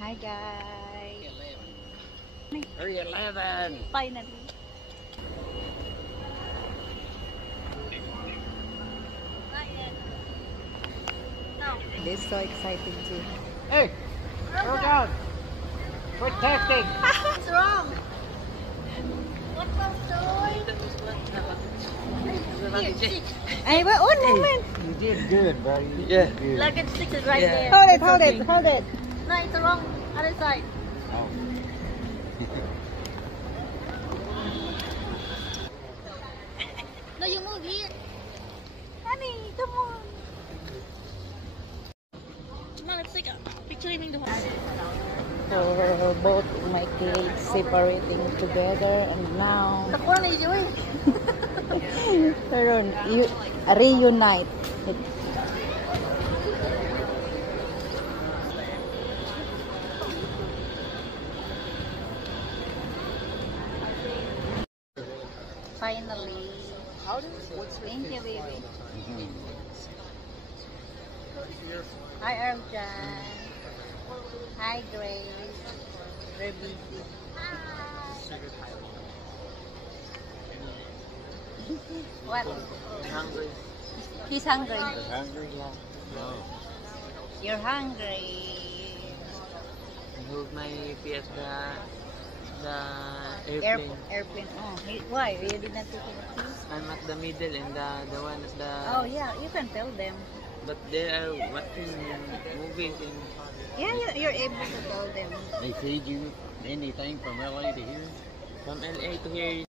Hi guys. Hurry 11. Finally. No. This is so exciting too. Hey, slow down. Quit texting. What's wrong? What's wrong, Hey, wait, one moment. You did good, bro. You did good. Luggage stick is right there. Hold it, hold it, hold it. No, it's the wrong other side. Oh. No, you move here. Honey, come on. Come on, let's take a picture in the hall. For both my kids separating together and now The corner is yours. reunite. Finally. Thank you, baby. Hi, Arjan. Hi, Grace. Very busy. What? Hungry? He's hungry. Hungry, yeah. No. You're hungry. I hold my PS the airplane. Airplane. Oh, why? You did not take it, please? I'm at the middle and the one is the. Oh, yeah. You can tell them. But they are watching movies in. Yeah, you're able to tell them. They feed you anything from LA to here? From LA to here.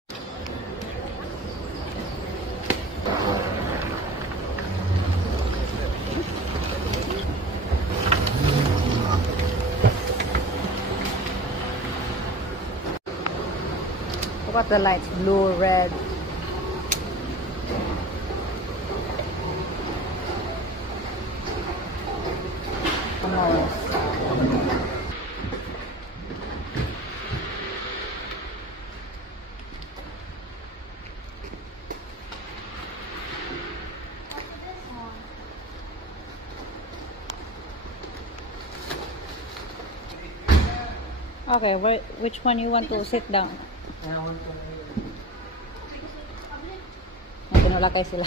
What the lights? Blue, red. Okay, which one you want to sit down? Nandun wala kayo sila.